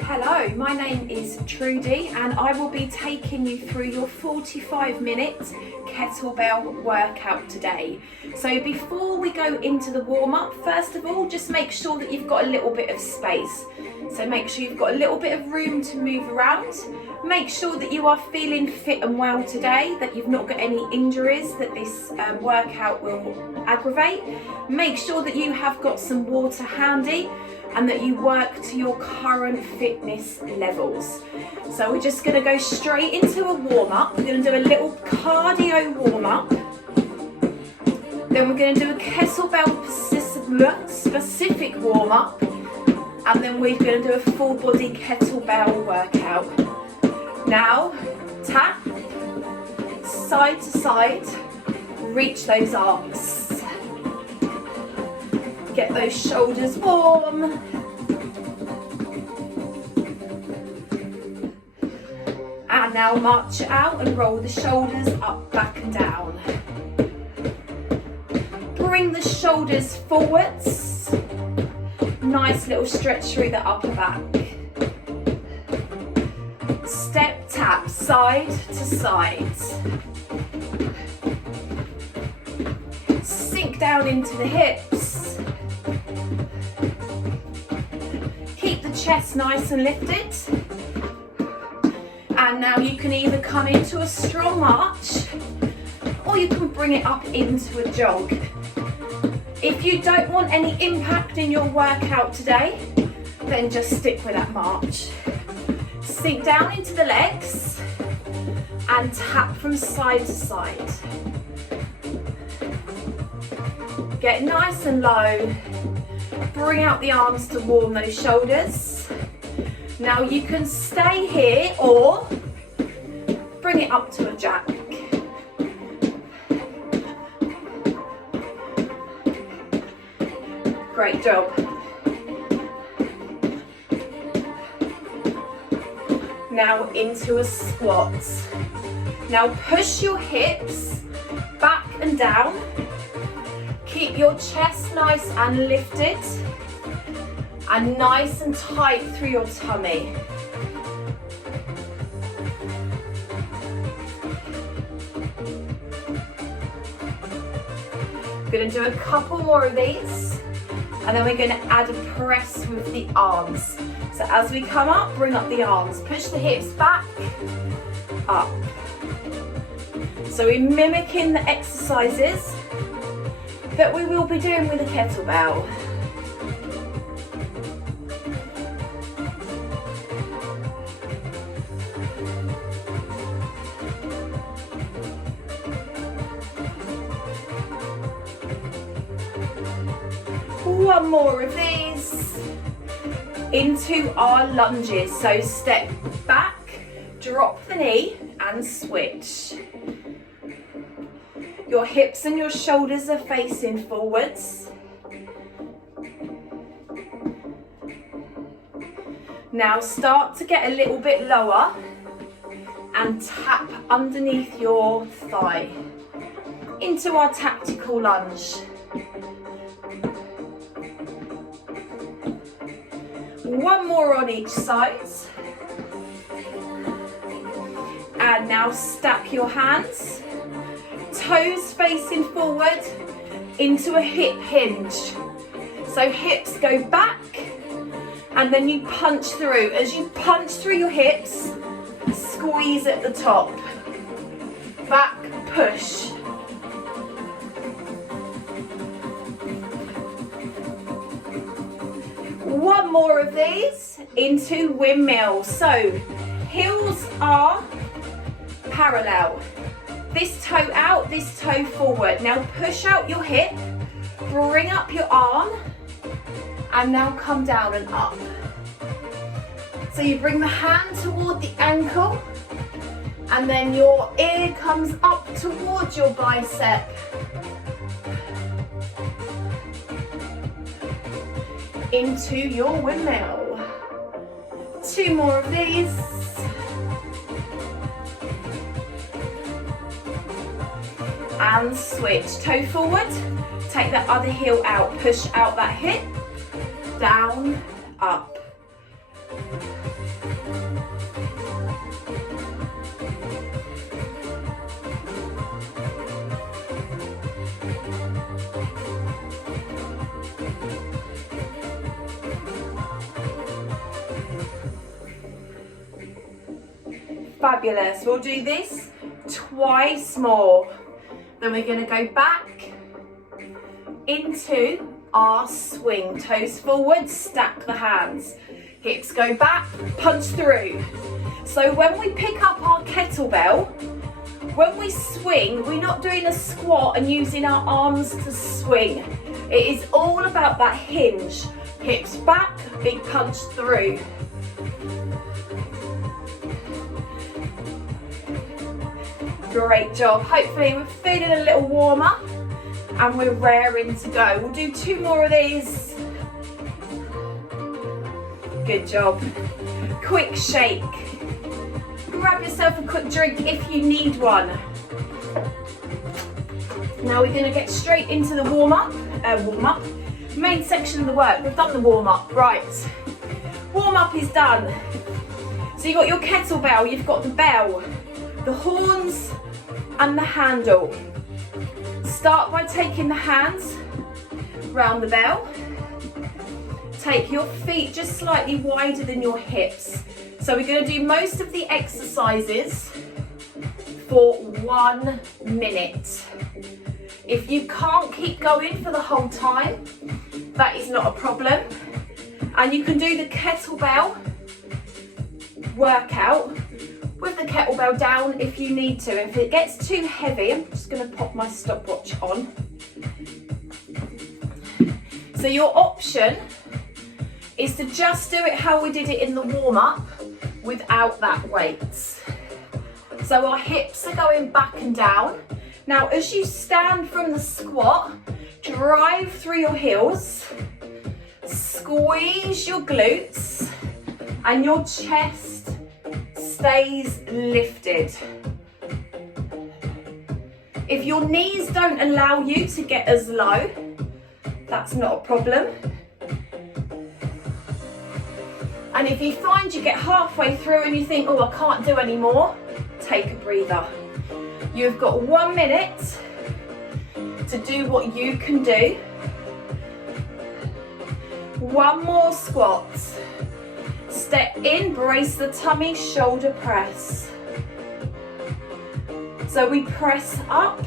Hello, my name is Trudy and I will be taking you through your 45-minute kettlebell workout today. So before we go into the warm-up, first of all, just make sure that you've got a little bit of space. So make sure you've got a little bit of room to move around. Make sure that you are feeling fit and well today, that you've not got any injuries that this workout will aggravate. Make sure that you have got some water handy and that you work to your current fitness levels. So we're just going to go straight into a warm-up. We're going to do a little cardio warm-up. Then we're going to do a kettlebell specific warm-up. And then we're going to do a full body kettlebell workout. Now, tap, side to side, reach those arms. Get those shoulders warm. And now march out and roll the shoulders up, back and down. Bring the shoulders forwards. Nice little stretch through the upper back. Step, tap, side to side. Sink down into the hips. Keep the chest nice and lifted. And now you can either come into a strong march or you can bring it up into a jog. If you don't want any impact in your workout today, then just stick with that march. Sink down into the legs and tap from side to side. Get nice and low. Bring out the arms to warm those shoulders. Now you can stay here or bring it up to a jack. Great job. Now into a squat. Now push your hips back and down. Keep your chest nice and lifted and nice and tight through your tummy. We're going to do a couple more of these. And then we're going to add a press with the arms. So as we come up, bring up the arms. Push the hips back, up. So we're mimicking the exercises that we will be doing with a kettlebell. One more of these into our lunges. So step back, drop the knee and switch. Your hips and your shoulders are facing forwards. Now start to get a little bit lower and tap underneath your thigh into our tactical lunge. One more on each side. And now stack your hands, toes facing forward into a hip hinge. So hips go back and then you punch through. As you punch through your hips, squeeze at the top. Back, push. One more of these into windmills. So heels are parallel. This toe out, this toe forward. Now push out your hip, bring up your arm, and now come down and up. So you bring the hand toward the ankle, and then your ear comes up towards your bicep. Into your windmill. Two more of these. And switch. Toe forward. Take that other heel out. Push out that hip. Down, up. Fabulous. We'll do this twice more. Then we're going to go back into our swing. Toes forward, stack the hands. Hips go back, punch through. So when we pick up our kettlebell, when we swing, we're not doing a squat and using our arms to swing. It is all about that hinge. Hips back, big punch through. Great job. Hopefully we're feeling a little warmer and we're raring to go. We'll do 2 more of these. Good job. Quick shake. Grab yourself a quick drink if you need one. Now we're going to get straight into the warm-up. Main section of the work. We've done the warm-up. Right. Warm-up is done. So you've got your kettlebell, you've got the bell, the horns and the handle. Start by taking the hands round the bell. Take your feet just slightly wider than your hips. So we're going to do most of the exercises for 1 minute. If you can't keep going for the whole time, that is not a problem. And you can do the kettlebell workout with the kettlebell down if you need to. If it gets too heavy, I'm just going to pop my stopwatch on. So your option is to just do it how we did it in the warm-up without that weight. So our hips are going back and down. Now as you stand from the squat, drive through your heels, squeeze your glutes, and your chest stays lifted. If your knees don't allow you to get as low, that's not a problem. And if you find you get halfway through and you think, oh, I can't do any more, take a breather. You've got 1 minute to do what you can do. 1 more squat. Step in, brace the tummy, shoulder press. So we press up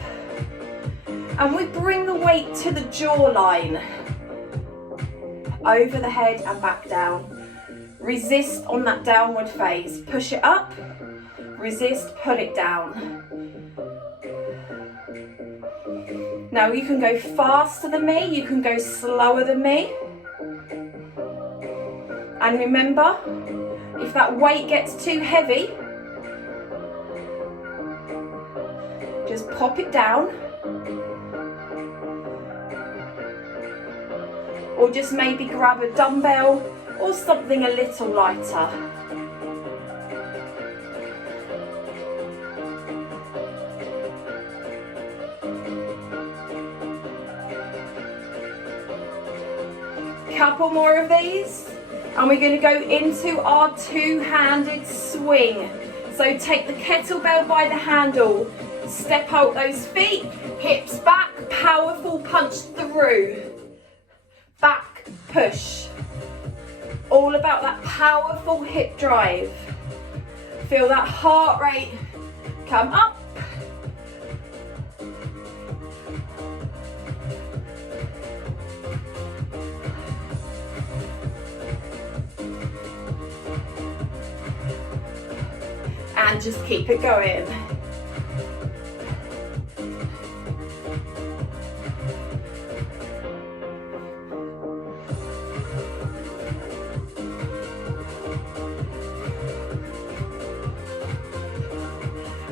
and we bring the weight to the jawline. Over the head and back down. Resist on that downward phase. Push it up, resist, pull it down. Now you can go faster than me, you can go slower than me. And remember, if that weight gets too heavy, just pop it down. Or just maybe grab a dumbbell or something a little lighter. Couple more of these. And we're going to go into our 2-handed swing. So take the kettlebell by the handle, step out those feet, hips back, powerful punch through. Back, push. All about that powerful hip drive. Feel that heart rate come up. And just keep it going.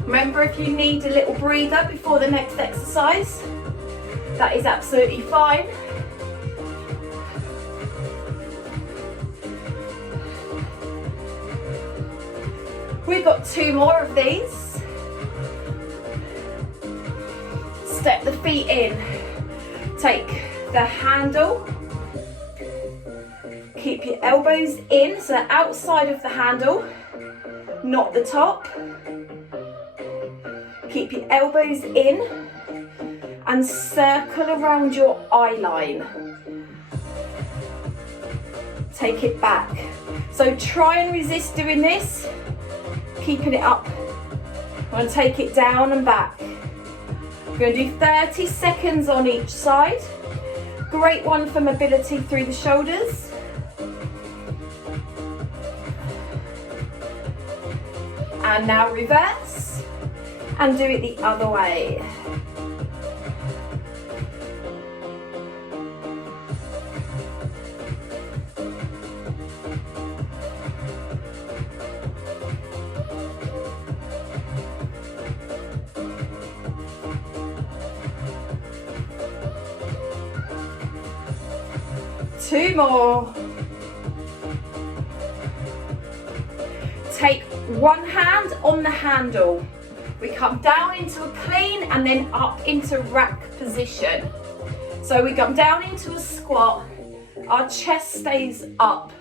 Remember, if you need a little breather before the next exercise, that is absolutely fine. We've got 2 more of these. Step the feet in. Take the handle. Keep your elbows in, so they're outside of the handle, not the top. Keep your elbows in and circle around your eye line. Take it back. So try and resist doing this, keeping it up. I'm going to take it down and back. We're going to do 30 seconds on each side. Great one for mobility through the shoulders. And now reverse and do it the other way. Two more. Take one hand on the handle. We come down into a clean and then up into rack position. So we come down into a squat. Our chest stays up.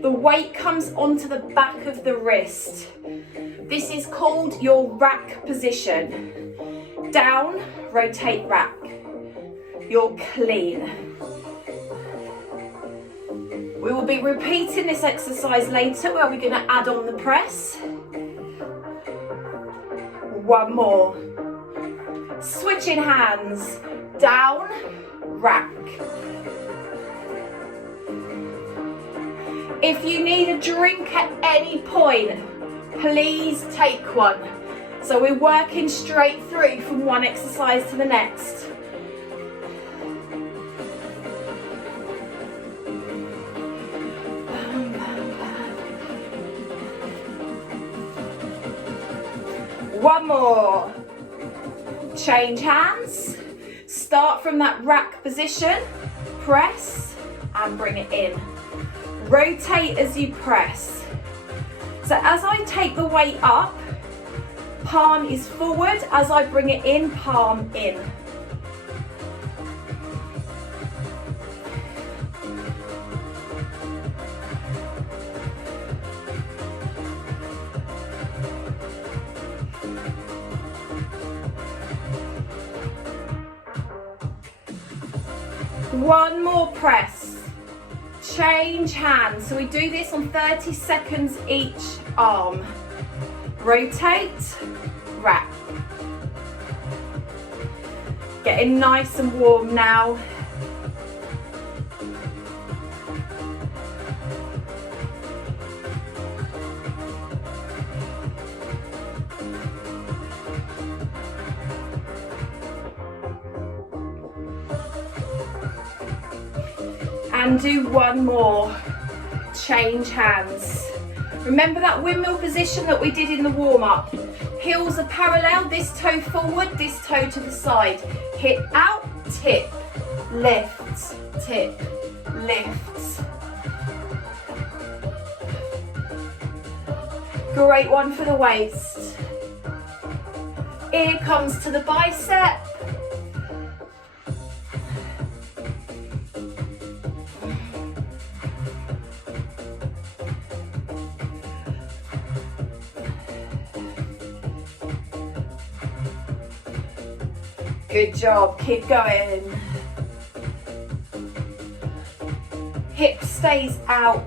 The weight comes onto the back of the wrist. This is called your rack position. Down, rotate rack. You're clean. We will be repeating this exercise later where we're going to add on the press. One more. Switching hands. Down, rack. If you need a drink at any point, please take one. So we're working straight through from one exercise to the next. One more. Change hands. Start from that rack position. Press and bring it in. Rotate as you press. So as I take the weight up, palm is forward. As I bring it in, palm in. One more press. Change hands. So we do this on 30 seconds each arm. Rotate, rack. Getting nice and warm now. And do one more. Change hands. Remember that windmill position that we did in the warm-up. Heels are parallel, this toe forward, this toe to the side. Hip out, tip, lift, tip, lift. Great one for the waist. Ear comes to the bicep. Good job, keep going. Hip stays out.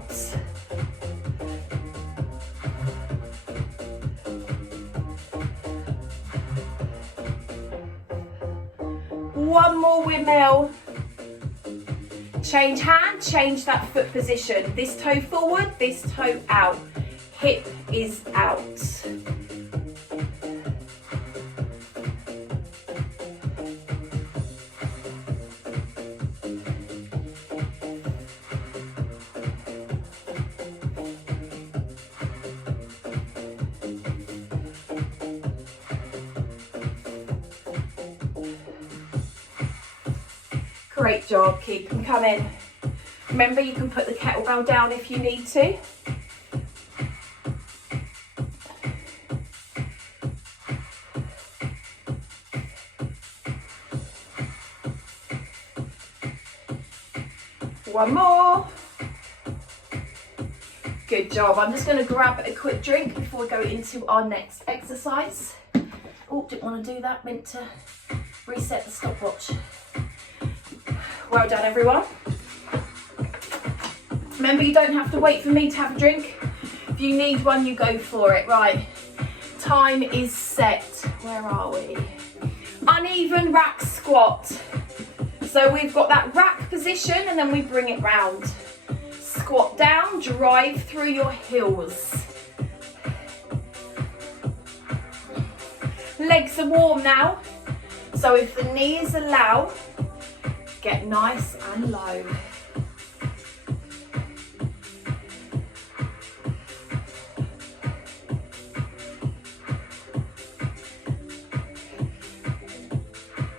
One more windmill. Change hand, change that foot position. This toe forward, this toe out. Hip is out. Great job, keep them coming. Remember, you can put the kettlebell down if you need to. One more. Good job. I'm just going to grab a quick drink before we go into our next exercise. Oh, didn't want to do that. Meant to reset the stopwatch. Well done, everyone. Remember, you don't have to wait for me to have a drink. If you need one, you go for it. Right, time is set. Where are we? Uneven rack squat. So we've got that rack position and then we bring it round. Squat down, drive through your heels. Legs are warm now. So if the knees allow, get nice and low.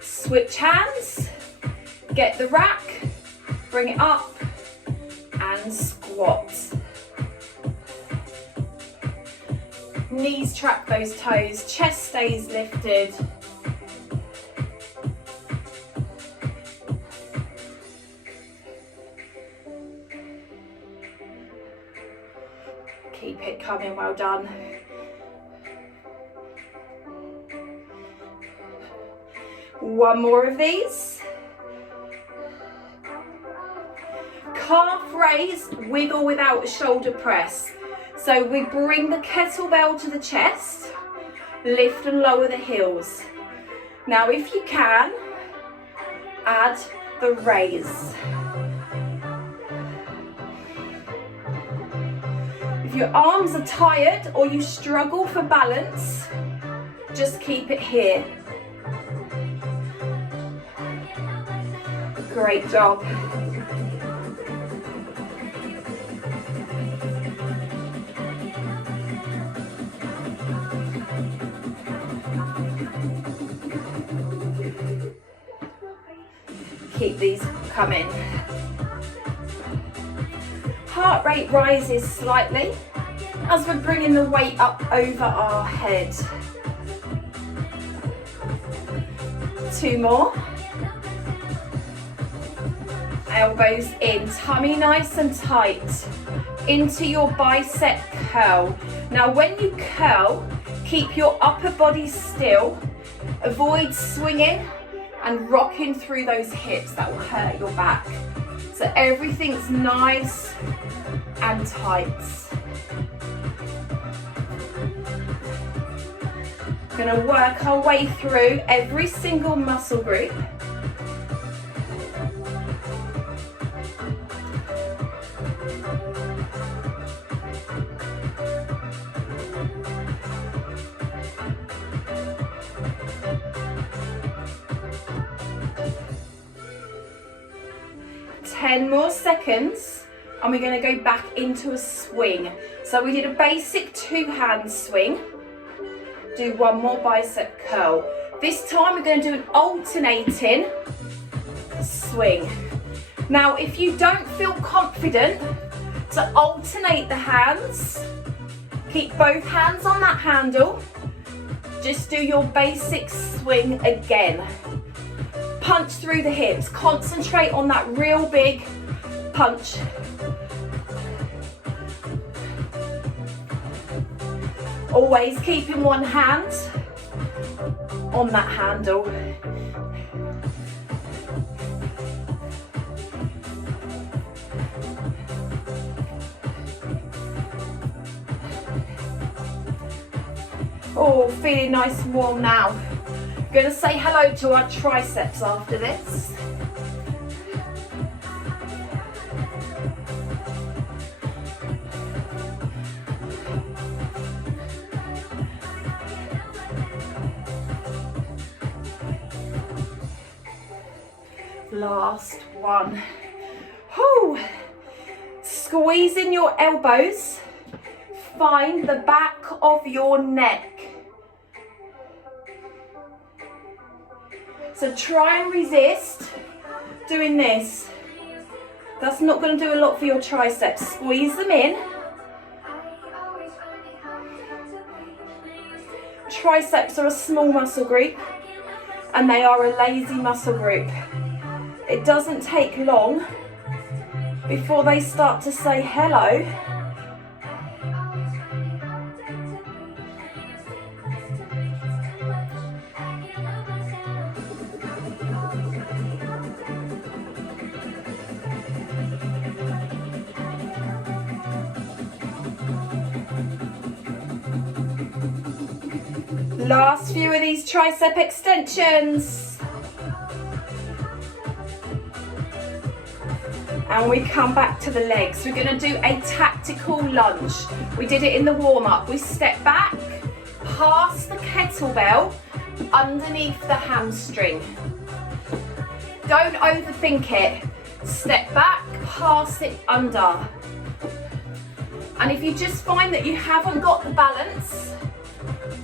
Switch hands, get the rack, bring it up and squat. Knees track those toes, chest stays lifted. Keep it coming, well done. One more of these. Calf raise with or without a shoulder press. So we bring the kettlebell to the chest, lift and lower the heels. Now if you can, add the raise. If your arms are tired or you struggle for balance, just keep it here. Great job. Keep these coming. Heart rate rises slightly as we're bringing the weight up over our head. 2 more. Elbows in, tummy nice and tight, into your bicep curl. Now when you curl, keep your upper body still, avoid swinging and rocking through those hips, that will hurt your back. So everything's nice and tight. We're going to work our way through every single muscle group. More seconds and we're going to go back into a swing. So we did a basic 2-hand swing. Do 1 more bicep curl. This time we're going to do an alternating swing. Now if you don't feel confident to alternate the hands, keep both hands on that handle. Just do your basic swing again. Punch through the hips, concentrate on that real big punch. Always keeping one hand on that handle. Oh, feeling nice and warm now. Going to say hello to our triceps after this. Last one. Whew. Squeezing your elbows. Find the back of your neck. So try and resist doing this. That's not going to do a lot for your triceps. Squeeze them in. Triceps are a small muscle group and they are a lazy muscle group. It doesn't take long before they start to say hello Last few of these tricep extensions. And we come back to the legs. We're going to do a tactical lunge. We did it in the warm-up. We step back, pass the kettlebell underneath the hamstring. Don't overthink it. Step back, pass it under. And if you just find that you haven't got the balance,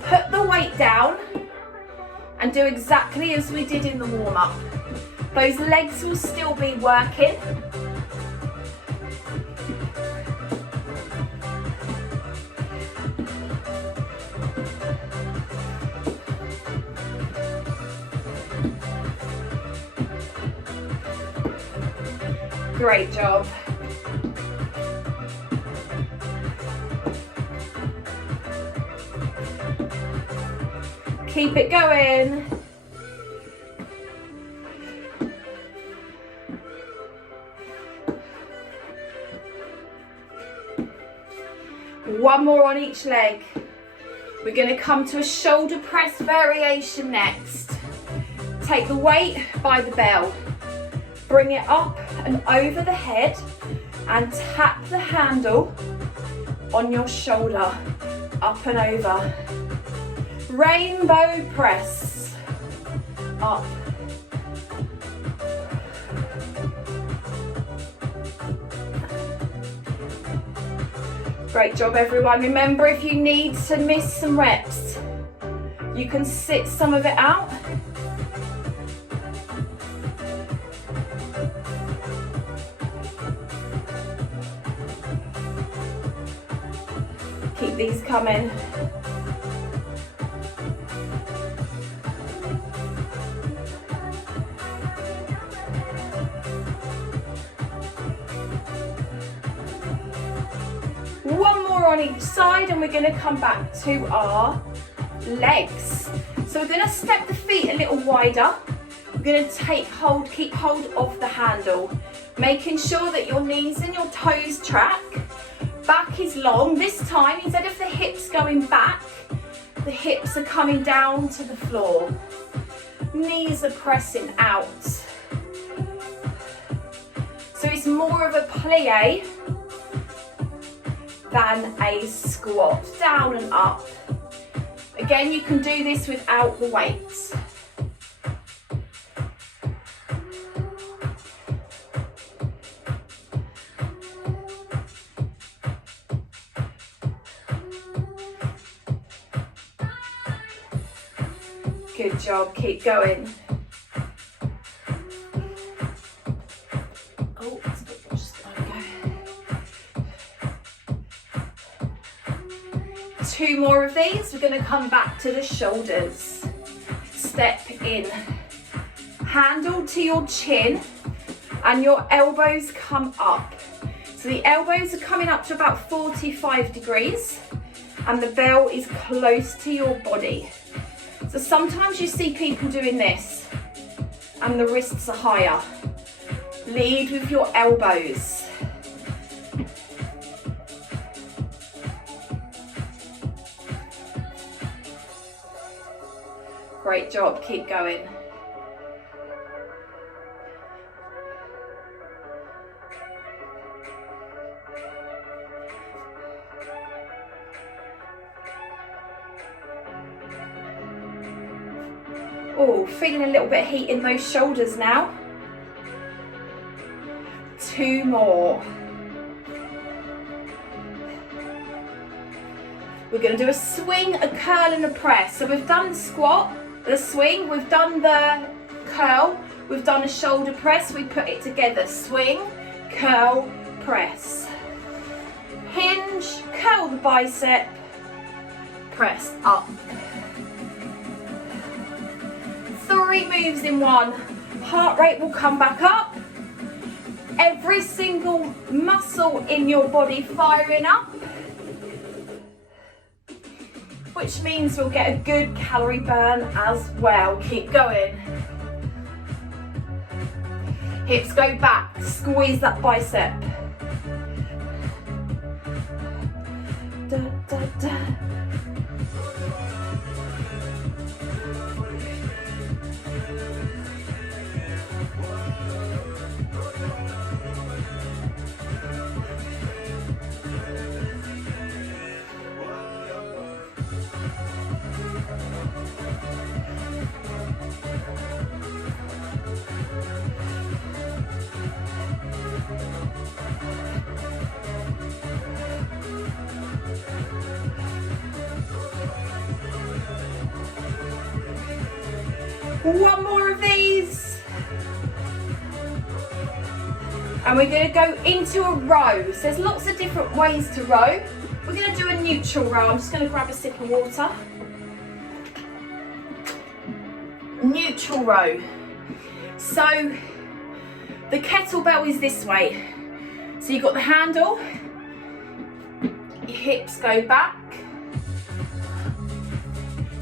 put the weight down and do exactly as we did in the warm-up. Those legs will still be working. Great job. Keep it going. One more on each leg. We're going to come to a shoulder press variation next. Take the weight by the bell. Bring it up and over the head and tap the handle on your shoulder, up and over. Rainbow press, up. Great job, everyone. Remember, if you need to miss some reps, you can sit some of it out. Keep these coming. One more on each side and we're going to come back to our legs. So we're going to step the feet a little wider. We're going to keep hold of the handle, making sure that your knees and your toes track. Back is long. This time, instead of the hips going back, the hips are coming down to the floor. Knees are pressing out. So it's more of a plie than a squat. Down and up. Again, you can do this without the weights. Good job, keep going. Oh, just okay. 2 more of these. We're going to come back to the shoulders. Step in. Handle to your chin and your elbows come up. So the elbows are coming up to about 45 degrees and the bell is close to your body. So sometimes you see people doing this and the wrists are higher. Lead with your elbows. Great job, keep going. Oh, feeling a little bit of heat in those shoulders now. 2 more. We're going to do a swing, a curl and a press. So we've done the squat, the swing, we've done the curl, we've done a shoulder press, we put it together. Swing, curl, press. Hinge, curl the bicep, press up. 3 moves in one. Heart rate will come back up. Every single muscle in your body firing up, which means we'll get a good calorie burn as well. Keep going. Hips go back, squeeze that bicep. Da, da, da. One more of these. And we're going to go into a row. So there's lots of different ways to row. We're going to do a neutral row. I'm just going to grab a sip of water. Neutral row. So the kettlebell is this way. So you've got the handle, your hips go back.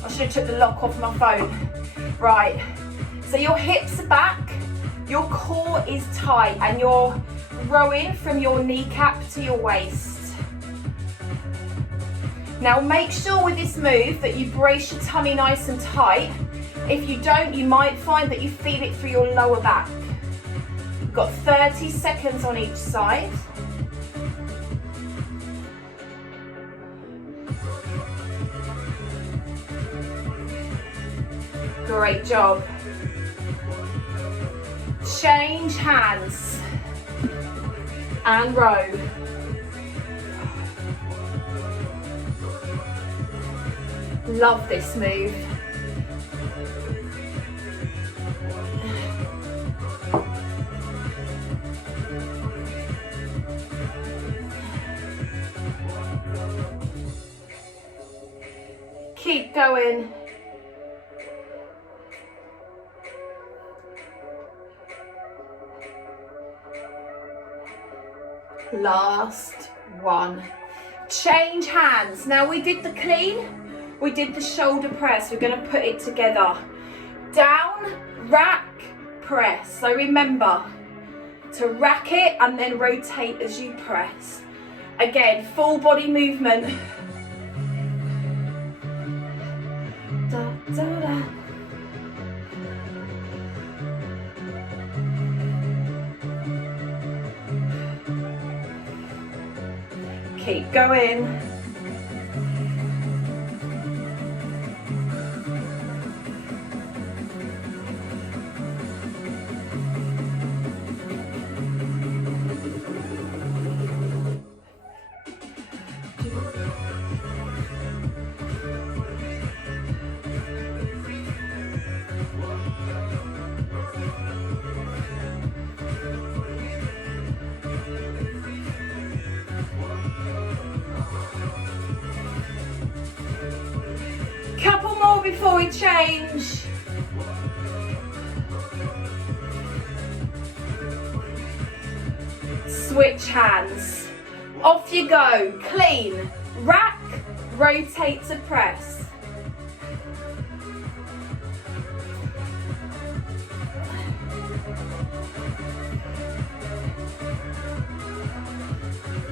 I should have took the lock off my phone. Right, so your hips are back, your core is tight, and you're rowing from your kneecap to your waist. Now make sure with this move that you brace your tummy nice and tight. If you don't, you might find that you feel it through your lower back. You've got 30 seconds on each side. Great job. Change hands and row. Love this move. Keep going. Last one. Change hands. Now we did the clean, we did the shoulder press. We're going to put it together. Down, rack, press. So remember to rack it and then rotate as you press. Again, full body movement. Da, da, da. Keep going. Couple more before we change. Switch hands. Off you go. Clean. Rack, rotate to press.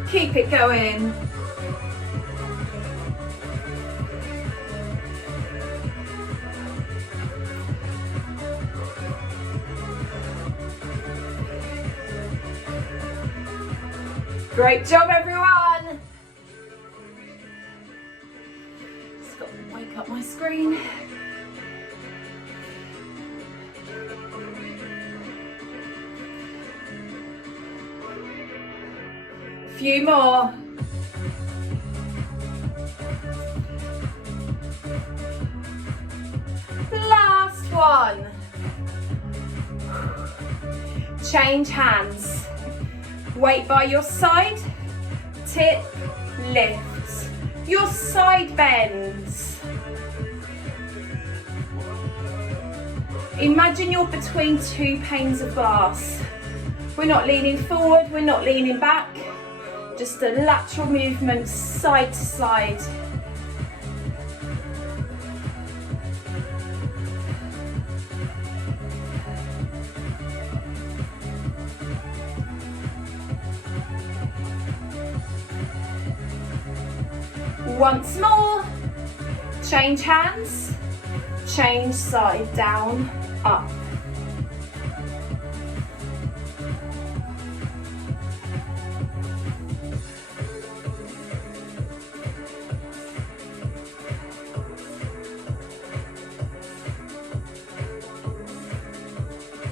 Keep it going. Great job, everyone. Just got to wake up my screen. Few more. Last one. Change hands. Weight by your side, tip, lifts. Your side bends. Imagine you're between two panes of glass. We're not leaning forward, we're not leaning back. Just a lateral movement side to side. Once more, change hands, change side, down, up.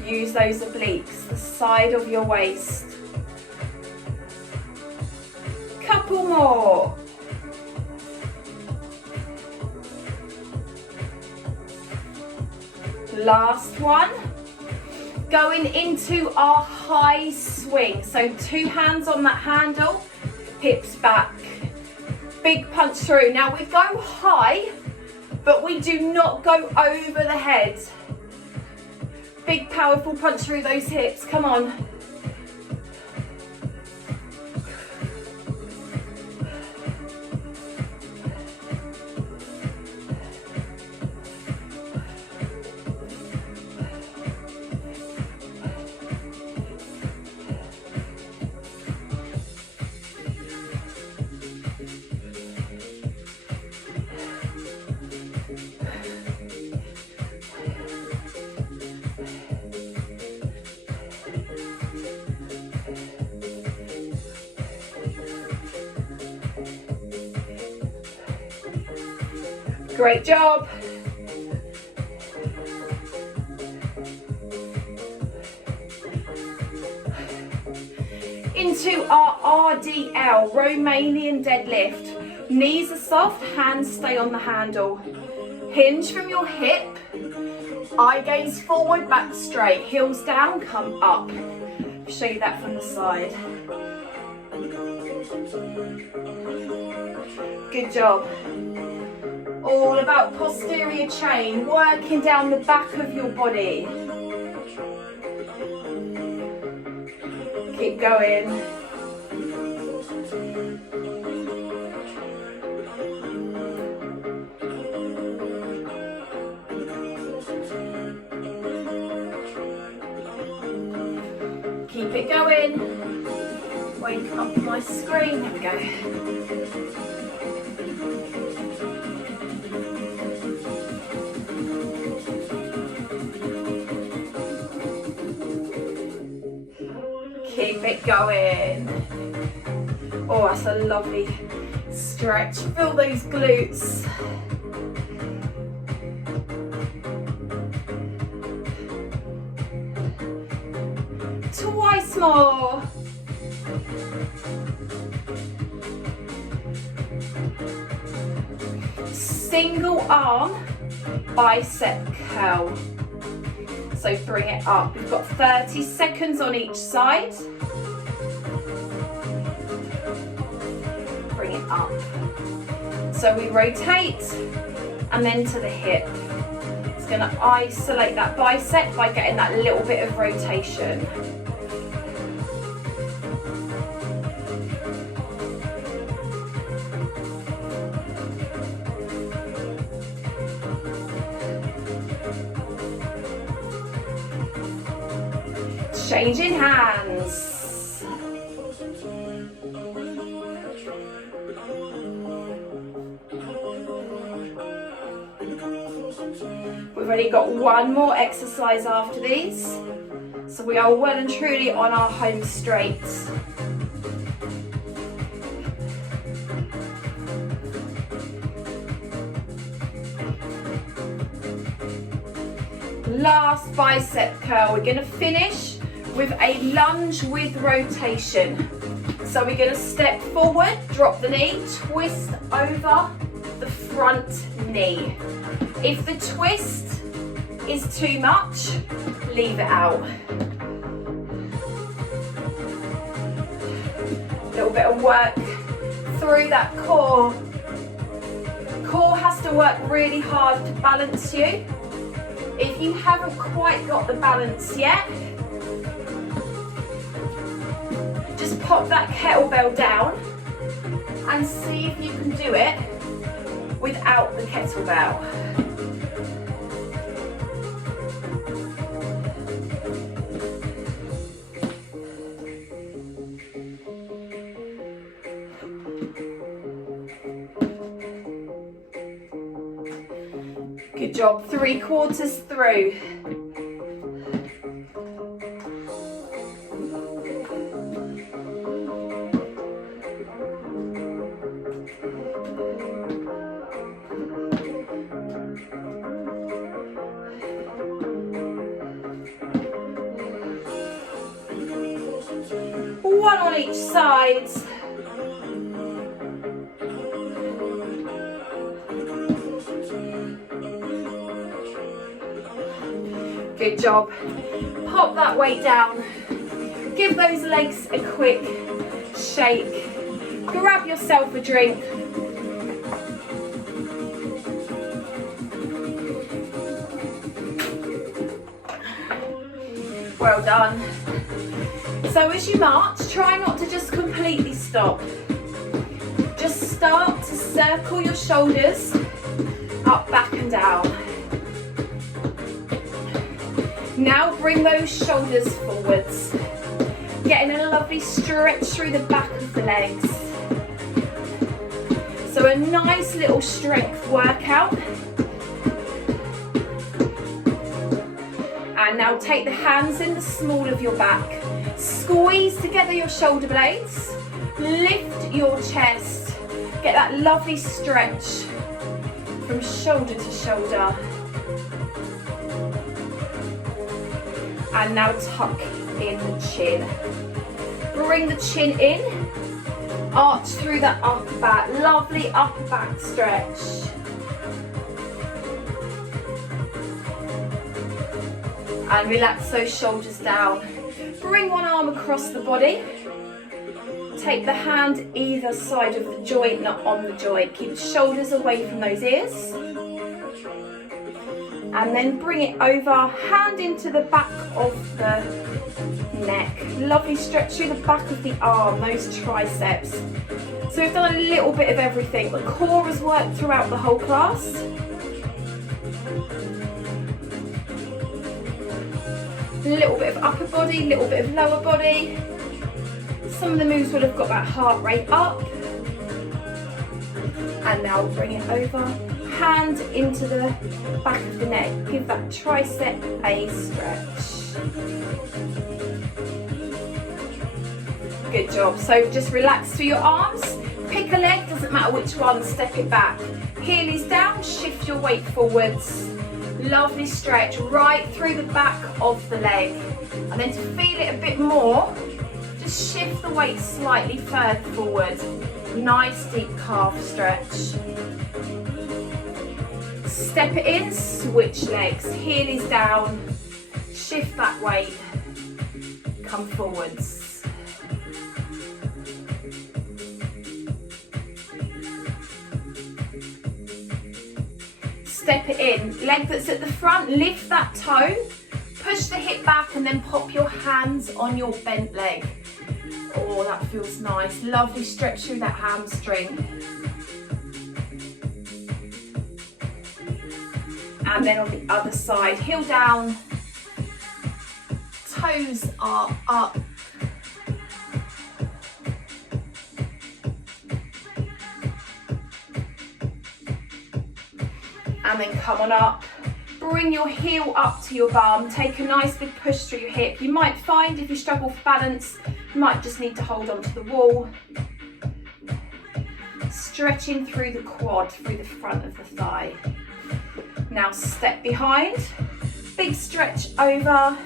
Use those obliques, the side of your waist. Couple more. Last one. Going into our high swing. So 2 hands on that handle, hips back. Big punch through. Now we go high, but we do not go over the head. Big powerful punch through those hips. Come on. Great job. Into our Rdl Romanian Deadlift. Knees are soft, hands stay on the handle. Hinge from your hip. Eye gaze forward, back straight. Heels down, come up. Show you that from the side. Good job. All about posterior chain, working down the back of your body. Keep going. Keep it going. Wake up my screen. There we go. Keep it going. Oh, that's a lovely stretch. Feel those glutes. Twice more. Single arm bicep curl. So bring it up. We've got 30 seconds on each side. Bring it up. So we rotate and then to the hip. It's going to isolate that bicep by getting that little bit of rotation. Changing hands. We've already got one more exercise after these, so we are well and truly on our home straight. Last bicep curl. We're going to finish with a lunge with rotation. So we're going to step forward, drop the knee, twist over the front knee. If the twist is too much, leave it out. A little bit of work through that core. Core has to work really hard to balance you. If you haven't quite got the balance yet, just pop that kettlebell down and see if you can do it without the kettlebell. Good job, 3/4 through. One on each side. Good job. Pop that weight down. Give those legs a quick shake. Grab yourself a drink. Well done. So as you march, try not to just completely stop. Just start to circle your shoulders up, back and down. Now bring those shoulders forwards. Getting a lovely stretch through the back of the legs. So a nice little strength workout. And now take the hands in the small of your back. Squeeze together your shoulder blades. Lift your chest. Get that lovely stretch from shoulder to shoulder. And now tuck in the chin. Bring the chin in. Arch through that upper back. Lovely upper back stretch. And relax those shoulders down. Bring one arm across the body. Take the hand either side of the joint, not on the joint. Keep the shoulders away from those ears. And then bring it over, hand into the back of the neck. Lovely stretch through the back of the arm, those triceps. So we've done a little bit of everything. The core has worked throughout the whole class. A little bit of upper body, a little bit of lower body. Some of the moves will have got that heart rate up. And now bring it over. Hand into the back of the neck. Give that tricep a stretch. Good job. So just relax through your arms. Pick a leg, doesn't matter which one, step it back. Heel is down, shift your weight forwards. Lovely stretch right through the back of the leg. And then to feel it a bit more, just shift the weight slightly further forward. Nice deep calf stretch. Step it in, switch legs. Heel is down, shift that weight, come forwards. Step it in, leg that's at the front, lift that toe, push the hip back and then pop your hands on your bent leg. Oh, that feels nice. Lovely stretch through that hamstring. And then on the other side, heel down, toes are up. And then come on up. Bring your heel up to your bum. Take a nice big push through your hip. You might find if you struggle for balance, you might just need to hold on to the wall. Stretching through the quad, through the front of the thigh. Now step behind, big stretch over.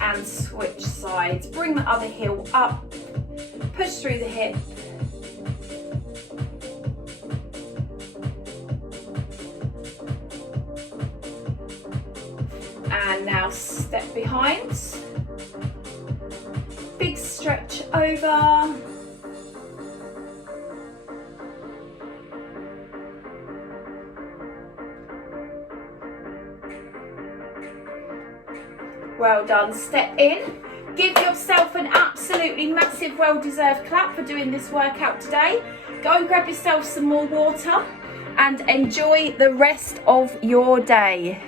And switch sides. Bring the other heel up, push through the hip. And now step behind. Big stretch over. Well done. Step in. Give yourself an absolutely massive, well-deserved clap for doing this workout today. Go and grab yourself some more water and enjoy the rest of your day.